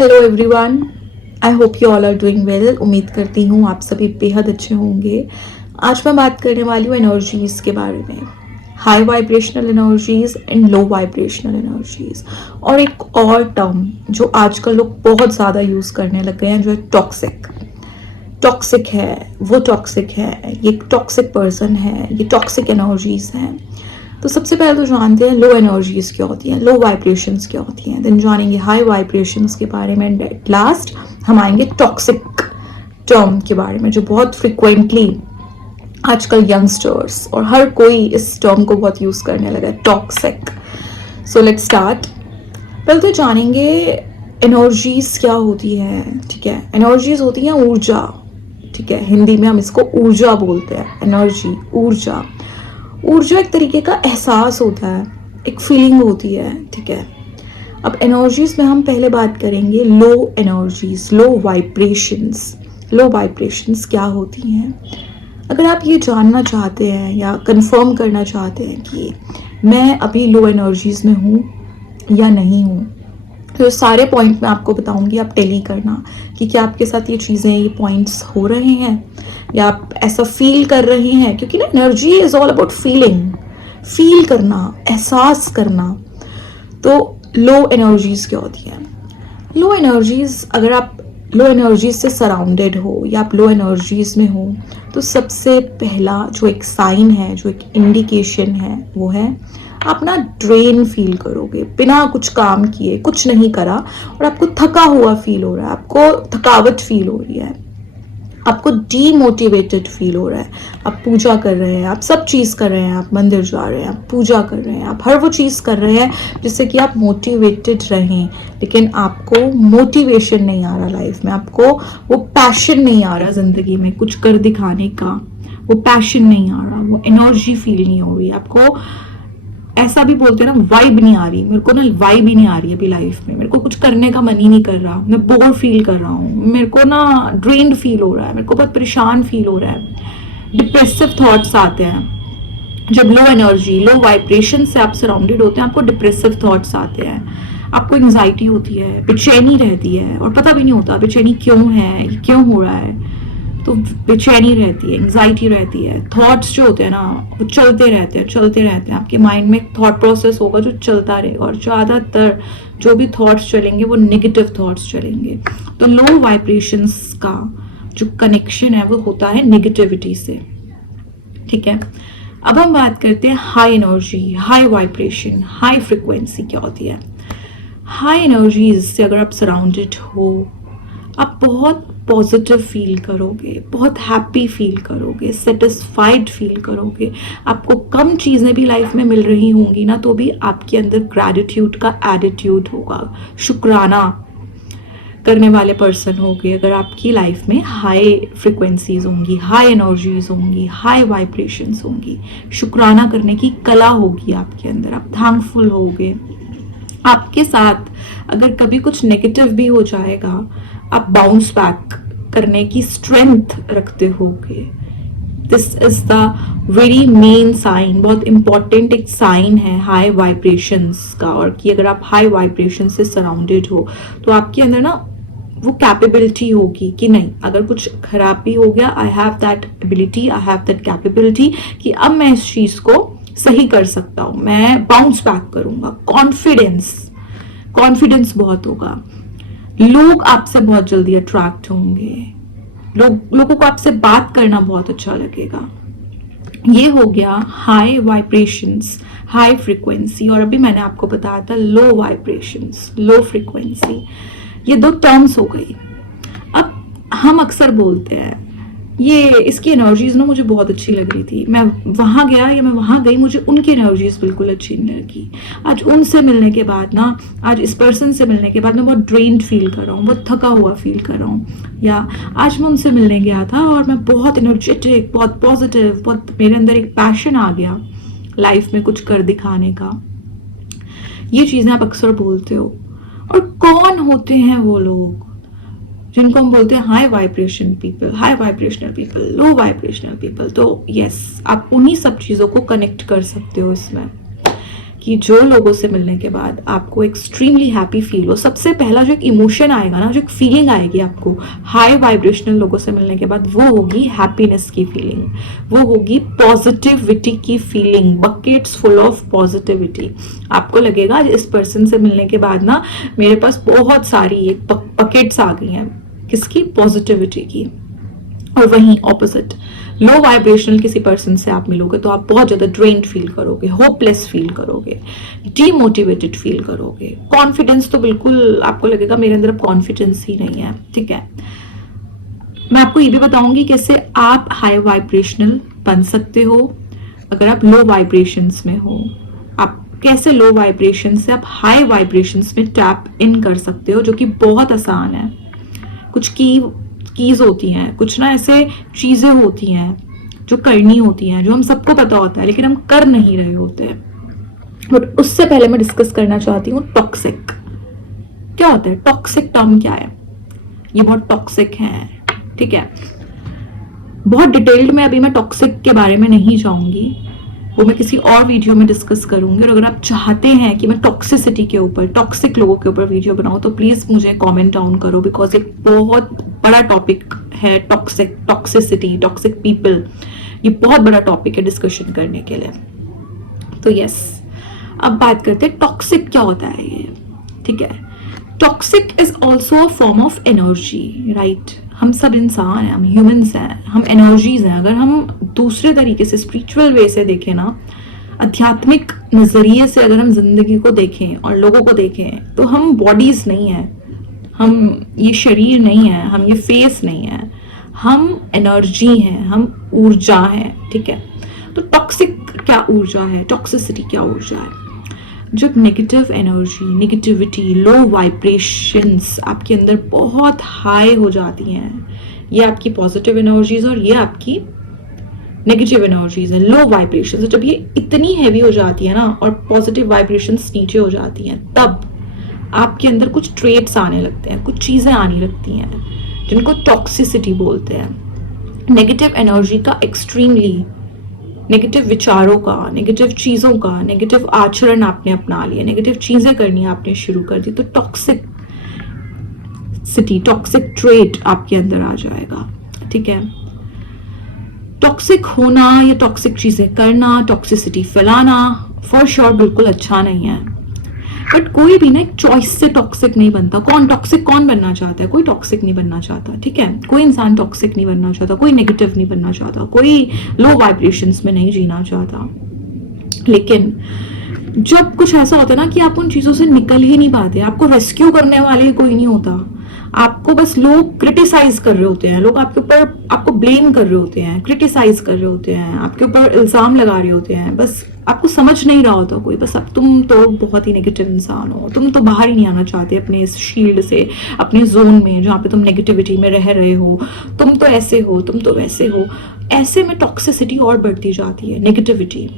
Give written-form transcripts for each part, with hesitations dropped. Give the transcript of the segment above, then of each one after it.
Hello everyone, I hope you all are doing well. उम्मीद करती हूँ आप सभी बेहद अच्छे होंगे। आज मैं बात करने वाली हूँ एनर्जीज़ के बारे में, high vibrational energies and low vibrational energies, और एक और टर्म जो आजकल लोग बहुत ज़्यादा यूज़ करने लग गए हैं, जो है टॉक्सिक। टॉक्सिक है, वो टॉक्सिक है, ये टॉक्सिक पर्सन है, ये टॉक्सिक एनर्जीज़ हैं। तो सबसे पहले तो जानते हैं लो एनर्जीज क्या होती हैं, लो वाइब्रेशंस क्या होती हैं, देन जानेंगे हाई वाइब्रेशंस के बारे में, एंड एट लास्ट हम आएंगे टॉक्सिक टर्म के बारे में, जो बहुत फ्रिक्वेंटली आजकल यंगस्टर्स और हर कोई इस टर्म को बहुत यूज़ करने लगा है, टॉक्सिक। So let's start. पहले तो जानेंगे एनर्जीज क्या होती है। ठीक है, एनर्जीज होती हैं ऊर्जा। ठीक है, हिंदी में हम इसको ऊर्जा बोलते हैं, एनर्जी, ऊर्जा। ऊर्जा एक तरीके का एहसास होता है, एक फीलिंग होती है। ठीक है, अब एनर्जीज में हम पहले बात करेंगे लो एनर्जीज, लो वाइब्रेशंस। लो वाइब्रेशंस क्या होती हैं? अगर आप ये जानना चाहते हैं या कंफर्म करना चाहते हैं कि मैं अभी लो एनर्जीज में हूँ या नहीं हूँ, तो सारे पॉइंट मैं आपको बताऊंगी, आप टेली करना कि क्या आपके साथ ये चीज़ें, ये पॉइंट्स हो रहे हैं या आप ऐसा फील कर रहे हैं। क्योंकि ना energy is all about feeling, feel करना, एहसास करना। तो लो एनर्जीज क्या होती हैं? लो एनर्जीज, अगर आप लो एनर्जीज से सराउंडेड हो या आप लो एनर्जीज में हो, तो सबसे पहला जो एक साइन है, जो एक इंडिकेशन है, वो है आप ना ड्रेन फील करोगे, बिना कुछ काम किए, कुछ नहीं करा, और आपको थका हुआ फील हो रहा है, आपको थकावट फील हो रही है, आपको डीमोटिवेटेड फील हो रहा है। आप पूजा कर रहे हैं, आप सब चीज़ कर रहे हैं, आप मंदिर जा रहे हैं, आप पूजा कर रहे हैं, आप हर वो चीज़ कर रहे हैं जिससे कि आप मोटिवेटेड रहें, लेकिन आपको मोटिवेशन नहीं आ रहा लाइफ में, आपको वो पैशन नहीं आ रहा ज़िंदगी में कुछ कर दिखाने का, वो पैशन नहीं आ रहा, वो एनर्जी फील नहीं हो रही आपको। ऐसा भी बोलते हैं ना, वाइब नहीं आ रही, मेरे को ना वाइब ही नहीं आ रही अभी लाइफ में, मेरे को कुछ करने का मन ही नहीं कर रहा, मैं बोर फील कर रहा हूँ, मेरे को ना ड्रेन्ड फील हो रहा है, मेरे को बहुत परेशान फील हो रहा है। डिप्रेसिव थॉट्स आते हैं जब लो एनर्जी, लो वाइब्रेशन से आप सराउंडेड होते हैं, आपको डिप्रेसिव थॉट्स आते हैं, आपको एंजाइटी होती है, बेचैनी रहती है, और पता भी नहीं होता बेचैनी क्यों है, क्यों हो रहा है। तो बेचैनी रहती है, एंजाइटी रहती है, थॉट्स जो होते हैं ना वो चलते रहते हैं, चलते रहते हैं। आपके माइंड में एक थॉट प्रोसेस होगा जो चलता रहेगा, और ज़्यादातर जो भी थॉट्स चलेंगे वो नेगेटिव थॉट्स चलेंगे। तो लो वाइब्रेशंस का जो कनेक्शन है वो होता है नेगेटिविटी से। ठीक है, अब हम बात करते हैं high energy, high vibration, high frequency क्या होती है। हाई एनर्जीज से अगर आप सराउंडेड हो, आप बहुत पॉजिटिव फील करोगे, बहुत हैप्पी फील करोगे, सेटिस्फाइड फील करोगे। आपको कम चीज़ें भी लाइफ में मिल रही होंगी ना, तो भी आपके अंदर ग्रैटिट्यूड का एटीट्यूड होगा, शुक्राना करने वाले पर्सन होगे। अगर आपकी लाइफ में हाई फ्रिक्वेंसीज होंगी, हाई एनर्जीज होंगी, हाई वाइब्रेशंस होंगी, शुक्राना करने की कला होगी आपके अंदर, आप थैंकफुल होगे। आपके साथ अगर कभी कुछ नेगेटिव भी हो जाएगा, आप बाउंस बैक करने की स्ट्रेंथ रखते होगे। This is the very main sign, बहुत इंपॉर्टेंट एक साइन है हाई वाइब्रेशंस का, और कि अगर आप हाई वाइब्रेशन से सराउंडेड हो तो आपके अंदर ना वो कैपेबिलिटी होगी कि नहीं, अगर कुछ खराब भी हो गया, I have that ability, I have that capability कि अब मैं इस चीज को सही कर सकता हूँ, मैं बाउंस बैक करूंगा। कॉन्फिडेंस, कॉन्फिडेंस बहुत होगा, लोग आपसे बहुत जल्दी अट्रैक्ट होंगे, लोगों को आपसे बात करना बहुत अच्छा लगेगा। ये हो गया हाई वाइब्रेशंस, हाई फ्रीक्वेंसी। और अभी मैंने आपको बताया था लो वाइब्रेशंस, लो फ्रीक्वेंसी। ये दो टर्म्स हो गई। अब हम अक्सर बोलते हैं ये इसकी एनर्जीज ना मुझे बहुत अच्छी लग रही थी, मैं वहां गया या मैं वहां गई, मुझे उनकी एनर्जीज बिल्कुल अच्छी नहीं लगी। आज उनसे मिलने के बाद ना, आज इस पर्सन से मिलने के बाद मैं बहुत ड्रेन्ड फील कर रहा हूँ, बहुत थका हुआ फील कर रहा हूँ। या आज मैं उनसे मिलने गया था और मैं बहुत एनर्जेटिक, बहुत पॉजिटिव, बहुत मेरे अंदर एक पैशन आ गया लाइफ में कुछ कर दिखाने का। ये चीजें आप अक्सर बोलते हो। और कौन होते हैं वो लोग जिनको हम बोलते हैं high vibration people, high vibrational people, low vibrational people? तो यस, आप उन्हीं सब चीज़ों को कनेक्ट कर सकते हो इसमें। कि जो लोगों से मिलने के बाद आपको एक्सट्रीमली हैप्पी फील हो, सबसे पहला जो एक इमोशन आएगा ना, जो एक फीलिंग आएगी आपको हाई वाइब्रेशनल लोगों से मिलने के बाद, वो होगी हैप्पीनेस की फीलिंग, वो होगी पॉजिटिविटी की feeling, buckets full of positivity. आपको लगेगा इस पर्सन से मिलने के बाद ना मेरे पास बहुत सारी एक बकेट्स आ गई हैं, किसकी? पॉजिटिविटी की। और वहीं ऑपोजिट लो वाइब्रेशनल किसी पर्सन से आप मिलोगे तो आप बहुत ज़्यादा ड्रेन्ड फील करोगे, होपलेस फील करोगे, डीमोटिवेटेड फील करोगे, कॉन्फिडेंस तो बिल्कुल आपको लगेगा मेरे अंदर अब कॉन्फिडेंस ही नहीं है। ठीक है, मैं आपको ये भी बताऊंगी कैसे आप हाई वाइब्रेशनल बन सकते हो अगर आप लो वाइब्रेशंस में हो। आप कैसे लो वाइब्रेशन से आप हाई वाइब्रेशंस में टैप इन कर सकते हो, जो कि बहुत आसान है। कुछ कीज होती हैं, कुछ ना ऐसे चीजें होती हैं जो करनी होती हैं, जो हम सबको पता होता है लेकिन हम कर नहीं रहे होते। बट उससे पहले मैं डिस्कस करना चाहती हूँ टॉक्सिक क्या होता है। टॉक्सिक टर्म क्या है? ये बहुत टॉक्सिक है। ठीक है, बहुत डिटेल्ड में अभी मैं टॉक्सिक के बारे में नहीं जाऊंगी, वो मैं किसी और वीडियो में डिस्कस करूंगी। और अगर आप चाहते हैं कि मैं टॉक्सिसिटी के ऊपर, टॉक्सिक लोगों के ऊपर वीडियो बनाऊं तो प्लीज मुझे कमेंट डाउन करो, बिकॉज एक बहुत बड़ा टॉपिक है टॉक्सिसिटी, टॉक्सिक पीपल। ये बहुत बड़ा टॉपिक है डिस्कशन करने के लिए। तो यस, अब बात करते हैं टॉक्सिक क्या होता है ये। ठीक है, toxic is also a form of energy, right? हम सब इंसान हैं, हम ह्यूमंस हैं, हम एनर्जीज हैं। अगर हम दूसरे तरीके से स्पिरिचुअल वे से देखें ना, आध्यात्मिक नजरिए से अगर हम जिंदगी को देखें और लोगों को देखें, तो हम बॉडीज नहीं है, हम ये शरीर नहीं है, हम ये फेस नहीं है, हम एनर्जी हैं, हम ऊर्जा हैं। ठीक है, तो टॉक्सिक क्या ऊर्जा है, टॉक्सिसिटी क्या ऊर्जा है? जब नेगेटिव एनर्जी, नेगेटिविटी, लो वाइब्रेशंस आपके अंदर बहुत हाई हो जाती हैं, ये आपकी पॉजिटिव एनर्जीज और ये आपकी नेगेटिव एनर्जीज है, लो वाइब्रेशंस, जब ये इतनी हैवी हो जाती है ना और पॉजिटिव वाइब्रेशंस नीचे हो जाती हैं, तब आपके अंदर कुछ ट्रेट्स आने लगते हैं, कुछ चीजें आने लगती हैं जिनको टॉक्सिसिटी बोलते हैं। नेगेटिव एनर्जी का एक्सट्रीमली, नेगेटिव विचारों का, नेगेटिव चीज़ों का, नेगेटिव आचरण आपने अपना लिया, नेगेटिव चीज़ें करनी आपने शुरू कर दी, तो टॉक्सिक सिटी, टॉक्सिक ट्रेट आपके अंदर आ जाएगा। ठीक है, टॉक्सिक होना या टॉक्सिक चीज़ें करना, टॉक्सिसिटी फैलाना फॉर श्योर बिल्कुल अच्छा नहीं है। बट कोई भी ना एक चॉइस से टॉक्सिक नहीं बनता। कौन बनना चाहता है? कोई टॉक्सिक नहीं बनना चाहता। ठीक है, कोई इंसान टॉक्सिक नहीं बनना चाहता, कोई नेगेटिव नहीं बनना चाहता, कोई लो वाइब्रेशंस में नहीं जीना चाहता। लेकिन जब कुछ ऐसा होता है ना कि आप उन चीजों से निकल ही नहीं पाते, आपको रेस्क्यू करने वाले कोई नहीं होता, आपको बस लोग क्रिटिसाइज कर रहे होते हैं, लोग आपके ऊपर आपको ब्लेम कर रहे होते हैं, क्रिटिसाइज कर रहे होते हैं, आपके ऊपर इल्जाम लगा रहे होते हैं, बस आपको समझ नहीं रहा होता कोई, बस अब तुम तो बहुत ही नेगेटिव इंसान हो, तुम तो बाहर ही नहीं आना चाहते अपने इस शील्ड से, अपने जोन में जहाँ पे तुम नेगेटिविटी में रह रहे हो, तुम तो ऐसे हो, तुम तो वैसे हो। ऐसे में टॉक्सिसिटी और बढ़ती जाती है, नेगेटिविटी,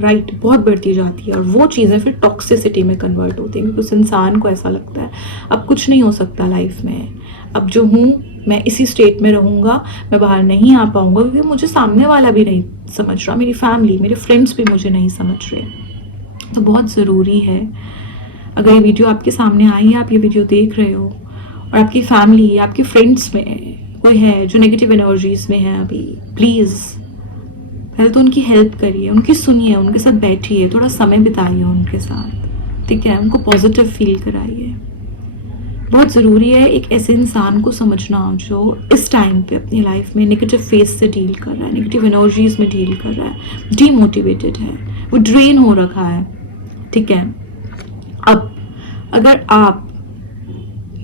राइट, बहुत बढ़ती जाती है और वो चीज़ें फिर टॉक्सिसिटी में कन्वर्ट होती हैं, क्योंकि उस इंसान को ऐसा लगता है अब कुछ नहीं हो सकता लाइफ में, अब जो हूँ मैं इसी स्टेट में रहूँगा, मैं बाहर नहीं आ पाऊँगा, क्योंकि मुझे सामने वाला भी नहीं समझ रहा, मेरी फैमिली, मेरे फ्रेंड्स भी मुझे नहीं समझ रहे। तो बहुत ज़रूरी है, अगर ये वीडियो आपके सामने आई है, आप ये वीडियो देख रहे हो और आपकी फैमिली, आपके फ्रेंड्स में कोई है जो नेगेटिव एनर्जीज में है अभी, प्लीज़ पहले तो उनकी हेल्प करिए, उनकी सुनिए, उनके साथ बैठिए, थोड़ा समय बिताइए उनके साथ। ठीक है, उनको पॉजिटिव फील कराइए। बहुत ज़रूरी है एक ऐसे इंसान को समझना जो इस टाइम पे अपनी लाइफ में नेगेटिव फेस से डील कर रहा है, नेगेटिव एनर्जीज में डील कर रहा है, डीमोटिवेटेड है, वो ड्रेन हो रखा है। ठीक है, अब अगर आप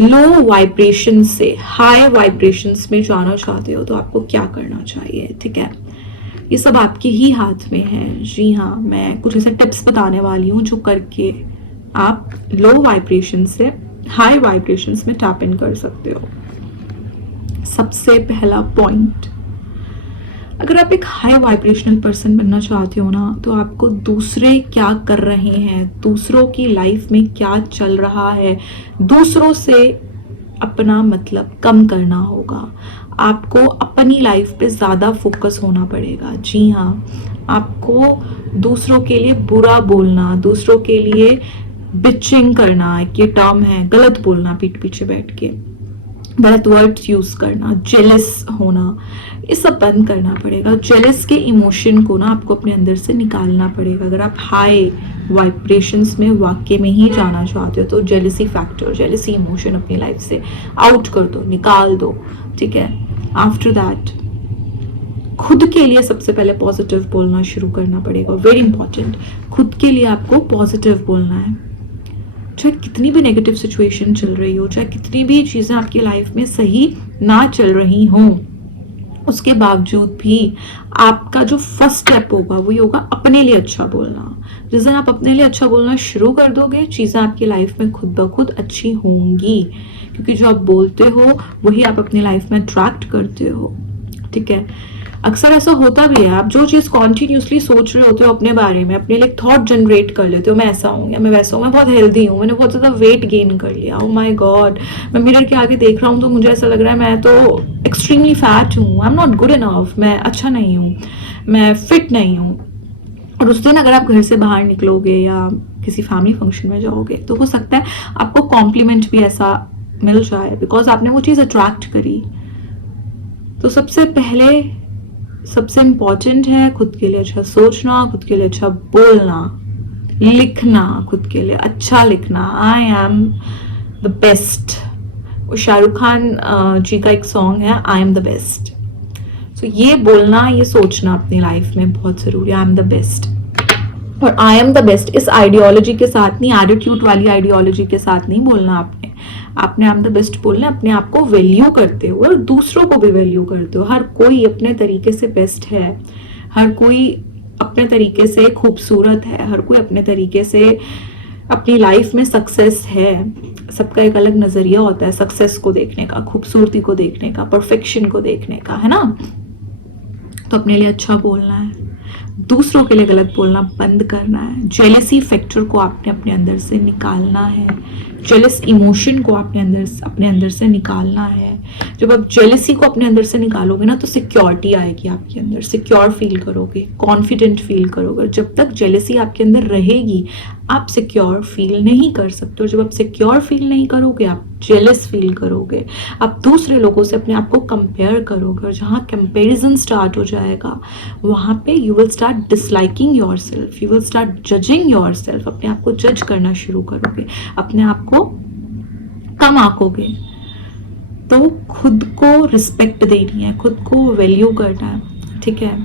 लो वाइब्रेशन से हाई वाइब्रेशंस में जाना चाहते हो तो आपको क्या करना चाहिए? ठीक है, ये सब आपके ही हाथ में है। जी हाँ, मैं कुछ ऐसे टिप्स बताने वाली हूँ जो करके आप लो वाइब्रेशन से हाई वाइब्रेशंस में टैप इन कर सकते हो। सबसे पहला पॉइंट, अगर आप एक हाई वाइब्रेशनल पर्सन बनना चाहते हो ना, तो आपको दूसरे क्या कर रहे हैं, दूसरों की लाइफ में क्या चल रहा है, दूसरों से अपना मतलब कम करना होगा। आपको अपनी लाइफ पे ज़्यादा फोकस होना पड़ेगा। जी हाँ, आपको दूसरों के लिए बुरा बोलना, दूसरों के लिए बिचिंग करना, एक ये टर्म है, गलत बोलना पीठ पीछे बैठ के, गलत वर्ड्स यूज करना, जेलस होना, ये सब बंद करना पड़ेगा। जेलस के इमोशन को ना आपको अपने अंदर से निकालना पड़ेगा। अगर आप हाई वाइब्रेशंस में वाकई में ही जाना चाहते हो तो जेलसी फैक्टर, जेलसी इमोशन अपनी लाइफ से आउट कर दो, निकाल दो, ठीक है। आफ्टर दैट खुद के लिए सबसे पहले पॉजिटिव बोलना शुरू करना पड़ेगा, वेरी इंपॉर्टेंट। खुद के लिए आपको पॉजिटिव बोलना है, चाहे कितनी भी नेगेटिव सिचुएशन चल रही हो, चाहे कितनी भी चीज़ें आपकी लाइफ में सही ना चल रही हों, उसके बावजूद भी आपका जो फर्स्ट स्टेप होगा वो होगा अपने लिए अच्छा बोलना। जिस दिन आप अपने लिए अच्छा बोलना शुरू कर दोगे, चीज़ें आपकी लाइफ में खुद ब खुद अच्छी होंगी, क्योंकि जो आप बोलते हो वही आप अपनी लाइफ में अट्रैक्ट करते हो, ठीक है। अक्सर ऐसा होता भी है, आप जो चीज़ कॉन्टीन्यूसली सोच रहे होते हो अपने बारे में, अपने लिए थॉट जनरेट कर लेते हो, मैं ऐसा हूँ या मैं वैसा हूँ, मैं बहुत हेल्दी हूँ, मैंने बहुत ज़्यादा वेट गेन कर लिया, ओह माय गॉड, मैं मिरर के आगे देख रहा हूँ तो मुझे ऐसा लग रहा है मैं तो एक्सट्रीमली फैट हूँ, I am not good enough, मैं अच्छा नहीं हूँ, मैं फिट नहीं हूँ। और उस दिन अगर आप घर से बाहर निकलोगे या किसी फैमिली फंक्शन में जाओगे तो हो सकता है आपको कॉम्प्लीमेंट भी ऐसा मिल जाए, बिकॉज आपने वो चीज़ अट्रैक्ट करी। तो सबसे पहले सबसे इम्पॉर्टेंट है खुद के लिए अच्छा सोचना, खुद के लिए अच्छा बोलना, लिखना, खुद के लिए अच्छा लिखना, आई एम द बेस्ट। वो शाहरुख खान जी का एक सॉन्ग है, आई एम द बेस्ट। सो ये बोलना, ये सोचना अपनी लाइफ में बहुत ज़रूरी है, आई एम द बेस्ट। और आई एम द बेस्ट इस आइडियोलॉजी के साथ नहीं, एटीट्यूड वाली आइडियोलॉजी के साथ नहीं बोलना आपने आई एम द बेस्ट बोलना, अपने आप को वैल्यू करते हो और दूसरों को भी वैल्यू करते हो। हर कोई अपने तरीके से बेस्ट है, हर कोई अपने तरीके से खूबसूरत है, हर कोई अपने तरीके से अपनी लाइफ में सक्सेस है। सबका एक अलग नज़रिया होता है सक्सेस को देखने का, खूबसूरती को देखने का, परफेक्शन को देखने का, है ना। तो अपने लिए अच्छा बोलना है, दूसरों के लिए गलत बोलना बंद करना है, जेलसी फैक्टर को आपने अपने अंदर से निकालना है, जेलस इमोशन को आपने अपने अंदर से निकालना है। जब आप जेलसी को अपने अंदर से निकालोगे ना तो सिक्योरिटी आएगी आपके अंदर, सिक्योर फील करोगे, कॉन्फिडेंट फील करोगे। जब तक जेलसी आपके अंदर रहेगी आप सिक्योर फील नहीं कर सकते, और जब आप सिक्योर फील नहीं करोगे आप जेलस फील करोगे, आप दूसरे लोगों से अपने आप को कंपेयर करोगे, और जहाँ कंपैरिजन स्टार्ट हो जाएगा वहाँ पे you will start disliking your self, you will start judging your self, अपने आप को जज करना शुरू करोगे, अपने आप को कम आंकोगे। तो खुद को रिस्पेक्ट देनी है, खुद को वैल्यू करना है, ठीक है।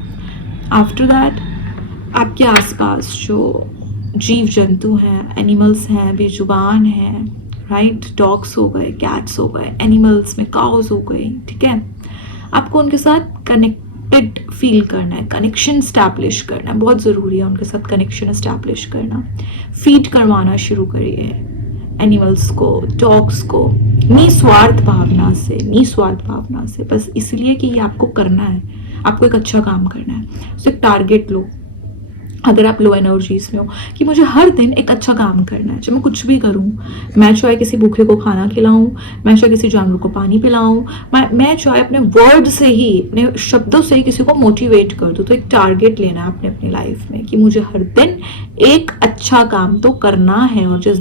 आफ्टर दैट आपके आसपास जो जीव जंतु हैं, एनिमल्स हैं, बेजुबान हैं, राइट, डॉग्स हो गए, कैट्स हो गए, एनिमल्स में काउज हो गई, ठीक है, आपको उनके साथ कनेक्टेड फील करना है, कनेक्शन स्टैब्लिश करना है, बहुत ज़रूरी है उनके साथ कनेक्शन स्टैब्लिश करना। फीड करवाना शुरू करिए एनिमल्स को, डॉग्स को, निस्वार्थ भावना से, निस्वार्थ भावना से, बस इसलिए कि ये आपको करना है, आपको एक अच्छा काम करना है। तो एक टारगेट लो, अगर आप लो एनर्जीज में हो कि मुझे हर दिन एक अच्छा काम करना है, चाहे मैं कुछ भी करूं, मैं चाहे किसी भूखे को खाना खिलाऊं, मैं चाहे किसी जानवर को पानी पिलाऊं, मैं चाहे अपने वर्ड से ही, अपने शब्दों से ही किसी को मोटिवेट कर दूं। तो एक टारगेट लेना है आपने अपनी लाइफ में कि मुझे हर दिन एक अच्छा काम तो करना है, और जिस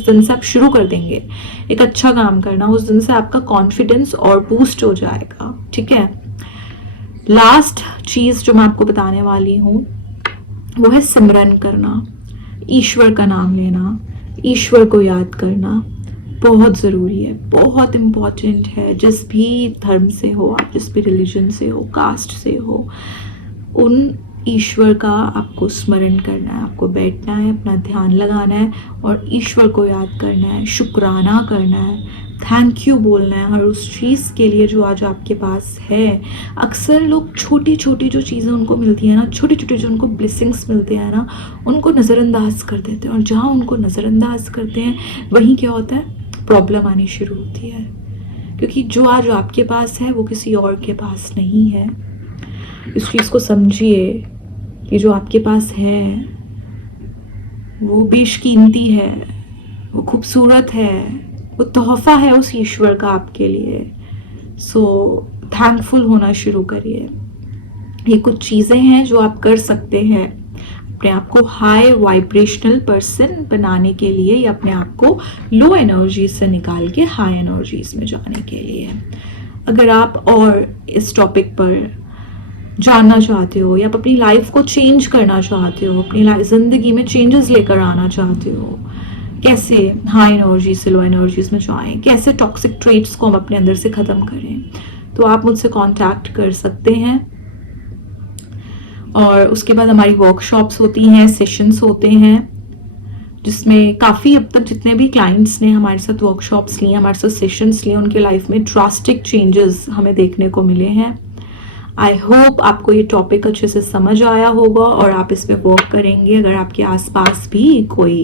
दिन से आप शुरू कर देंगे एक अच्छा काम करना, उस दिन से आपका कॉन्फिडेंस और बूस्ट हो जाएगा, ठीक है। लास्ट चीज़ जो मैं आपको बताने वाली हूँ वो है सिमरन करना, ईश्वर का नाम लेना, ईश्वर को याद करना बहुत ज़रूरी है, बहुत इम्पॉर्टेंट है। जिस भी धर्म से हो आप, जिस भी रिलीजन से हो, कास्ट से हो, उन ईश्वर का आपको स्मरण करना है, आपको बैठना है, अपना ध्यान लगाना है और ईश्वर को याद करना है, शुक्राना करना है, थैंक यू बोलना है हर उस चीज़ के लिए जो आज आपके पास है। अक्सर लोग छोटी छोटी जो चीज़ें उनको मिलती हैं ना, छोटी छोटी जो उनको ब्लेसिंग्स मिलते हैं ना, उनको नज़रअंदाज कर देते हैं, और जहाँ उनको नज़रअंदाज करते हैं वहीं क्या होता है, प्रॉब्लम आनी शुरू होती है, क्योंकि जो आज आपके पास है वो किसी और के पास नहीं है। इस चीज़ को समझिए कि जो आपके पास है वो बेशकीमती है, वो खूबसूरत है, वो तोहफा है उस ईश्वर का आपके लिए। सो थैंकफुल होना शुरू करिए, ये कुछ चीज़ें हैं जो आप कर सकते हैं अपने आप को हाई वाइब्रेशनल पर्सन बनाने के लिए, या अपने आप को लो एनर्जी से निकाल के हाई एनर्जीज में जाने के लिए। अगर आप और इस टॉपिक पर जानना चाहते हो, या आप अपनी लाइफ को चेंज करना चाहते हो, अपनी ज़िंदगी में चेंजेस लेकर आना चाहते हो, कैसे हाई एनर्जी से लो एनर्जीज में जाएं, कैसे टॉक्सिक ट्रेट्स को हम अपने अंदर से ख़त्म करें, तो आप मुझसे कांटेक्ट कर सकते हैं। और उसके बाद हमारी वर्कशॉप्स होती हैं, सेशंस होते हैं, जिसमें काफ़ी अब तक जितने भी क्लाइंट्स ने हमारे साथ वर्कशॉप्स लिए, हमारे साथ सेशंस लिए, उनके लाइफ में ड्रास्टिक चेंजेस हमें देखने को मिले हैं। आई होप आपको ये टॉपिक अच्छे से समझ आया होगा और आप इस पर वर्क करेंगे। अगर आपके आसपास भी कोई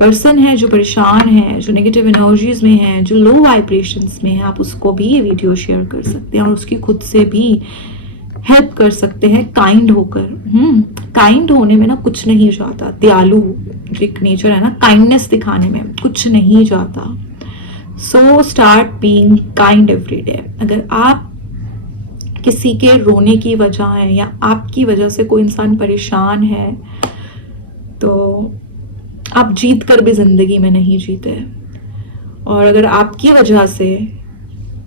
पर्सन है जो परेशान है, जो नेगेटिव एनर्जीज में है, जो लो वाइब्रेशंस में है, आप उसको भी ये वीडियो शेयर कर सकते हैं और उसकी खुद से भी हेल्प कर सकते हैं काइंड होकर। काइंड होने में ना कुछ नहीं जाता, दयालु एक नेचर है ना, काइंडनेस दिखाने में कुछ नहीं जाता। So start being kind every day. अगर आप किसी के रोने की वजह है, या आपकी वजह से कोई इंसान परेशान है, तो आप जीत कर भी जिंदगी में नहीं जीते। और अगर आपकी वजह से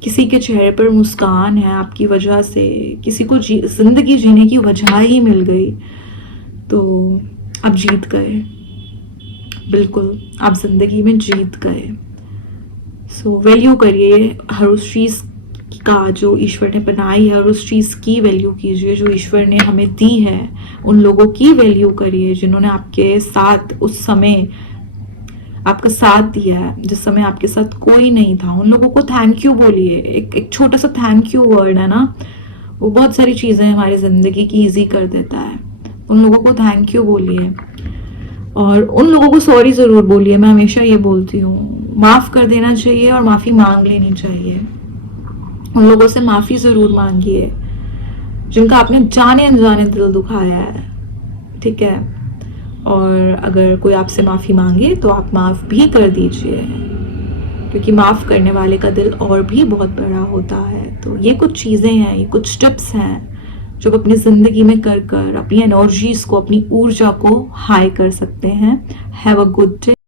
किसी के चेहरे पर मुस्कान है, आपकी वजह से किसी को जिंदगी जीने की वजह ही मिल गई, तो आप जीत गए। बिल्कुल आप जिंदगी में जीत गए। सो वैल्यू करिए हर उस चीज़ का जो ईश्वर ने बनाई है, और उस चीज़ की वैल्यू कीजिए जो ईश्वर ने हमें दी है। उन लोगों की वैल्यू करिए जिन्होंने आपके साथ उस समय आपका साथ दिया है, जिस समय आपके साथ कोई नहीं था। उन लोगों को थैंक यू बोलिए। एक छोटा सा थैंक यू वर्ड है ना, वो बहुत सारी चीज़ें हमारी ज़िंदगी की ईजी कर देता है। उन लोगों को थैंक यू बोलिए, और उन लोगों को सॉरी ज़रूर बोलिए। मैं हमेशा ये बोलती हूँ, माफ़ कर देना चाहिए और माफ़ी मांग लेनी चाहिए। उन लोगों से माफ़ी ज़रूर मांगिए जिनका आपने जाने अनजाने दिल दुखाया है, ठीक है। और अगर कोई आपसे माफ़ी मांगे तो आप माफ़ भी कर दीजिए, क्योंकि माफ़ करने वाले का दिल और भी बहुत बड़ा होता है। तो ये कुछ चीज़ें हैं, ये कुछ टिप्स हैं जो आप अपनी ज़िंदगी में कर अपनी एनर्जीज़ को, अपनी ऊर्जा को हाई कर सकते हैं। Have a good day.